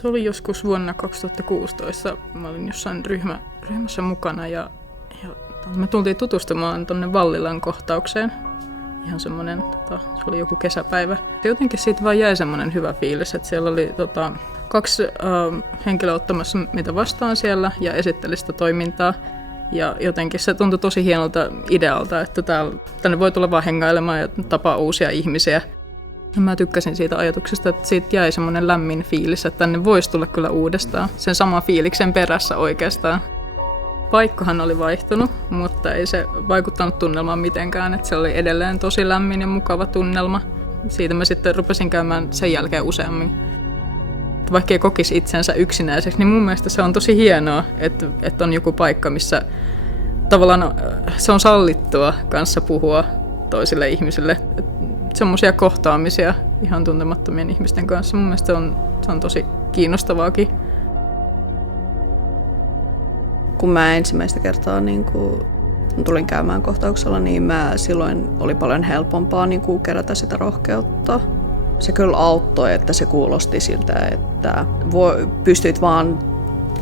Se oli joskus vuonna 2016. Mä olin jossain ryhmässä mukana ja me tultiin tutustumaan tuonne Vallilan kohtaukseen. Ihan semmoinen, se oli joku kesäpäivä. Jotenkin siitä vaan jäi semmoinen hyvä fiilis, että siellä oli kaksi henkilöä ottamassa mitä vastaan siellä ja esitteli sitä toimintaa. Ja jotenkin se tuntui tosi hienolta idealta, että tänne voi tulla vaan hengailemaan ja tapaa uusia ihmisiä. Ja mä tykkäsin siitä ajatuksesta, että siitä jäi semmoinen lämmin fiilis, että tänne voisi tulla kyllä uudestaan. Sen sama fiiliksen perässä oikeastaan. Paikkahan oli vaihtunut, mutta ei se vaikuttanut tunnelmaan mitenkään, että se oli edelleen tosi lämmin ja mukava tunnelma. Siitä mä sitten rupesin käymään sen jälkeen useammin. Vaikka ei kokisi itsensä yksinäiseksi, niin mun mielestä se on tosi hienoa, että on joku paikka, missä tavallaan se on sallittua kanssa puhua toisille ihmisille. Semmoisia kohtaamisia ihan tuntemattomien ihmisten kanssa. Mun mielestä se on tosi kiinnostavaakin. Kun mä ensimmäistä kertaa tulin käymään kohtauksella, niin silloin oli paljon helpompaa kerätä sitä rohkeutta. Se kyllä auttoi, että se kuulosti siltä, että pystyit vaan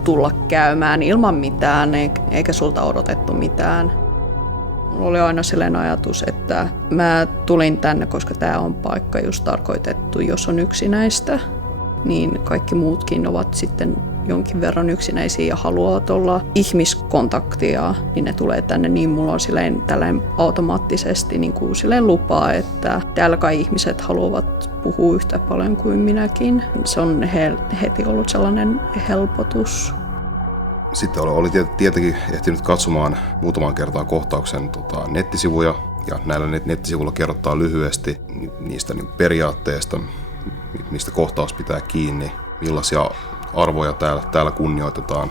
tulla käymään ilman mitään, eikä sulta odotettu mitään. Mulla oli aina sellainen ajatus, että mä tulin tänne, koska tää on paikka just tarkoitettu, jos on yksinäistä, niin kaikki muutkin ovat sitten jonkin verran yksinäisiä ja haluavat olla ihmiskontaktia, niin ne tulee tänne, niin mulla on tällainen automaattisesti lupaa, että täällä kai ihmiset haluavat puhua yhtä paljon kuin minäkin. Se on heti ollut sellainen helpotus. Sitten oli tietenkin ehtinyt katsomaan muutaman kertaan kohtauksen nettisivuja, ja näillä nettisivuilla kerrotaan lyhyesti niistä periaatteista, mistä kohtaus pitää kiinni, millaisia arvoja täällä kunnioitetaan.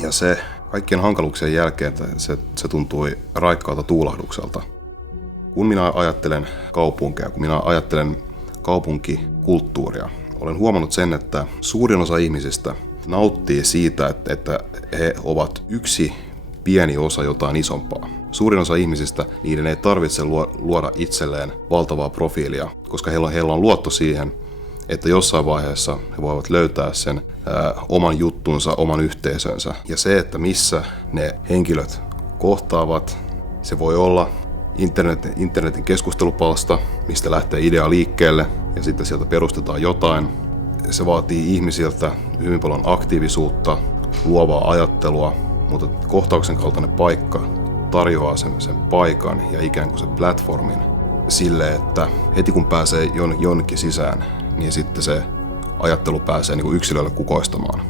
Ja se kaikkien hankaluuksien jälkeen se tuntui raikkaalta tuulahdukselta. Kun minä ajattelen kaupunkeja, kun minä ajattelen kaupunkikulttuuria, olen huomannut sen, että suurin osa ihmisistä nauttii siitä, että he ovat yksi pieni osa jotain isompaa. Suurin osa ihmisistä, niiden ei tarvitse luoda itselleen valtavaa profiilia, koska heillä on luotto siihen, että jossain vaiheessa he voivat löytää sen oman juttunsa, oman yhteisönsä. Ja se, että missä ne henkilöt kohtaavat, se voi olla internetin keskustelupalsta, mistä lähtee idea liikkeelle ja sitten sieltä perustetaan jotain. Se vaatii ihmisiltä hyvin paljon aktiivisuutta, luovaa ajattelua, mutta kohtauksen kaltainen paikka tarjoaa sen paikan ja ikään kuin sen platformin sille, että heti kun pääsee jonnekin sisään, niin sitten se ajattelu pääsee yksilölle kukoistamaan.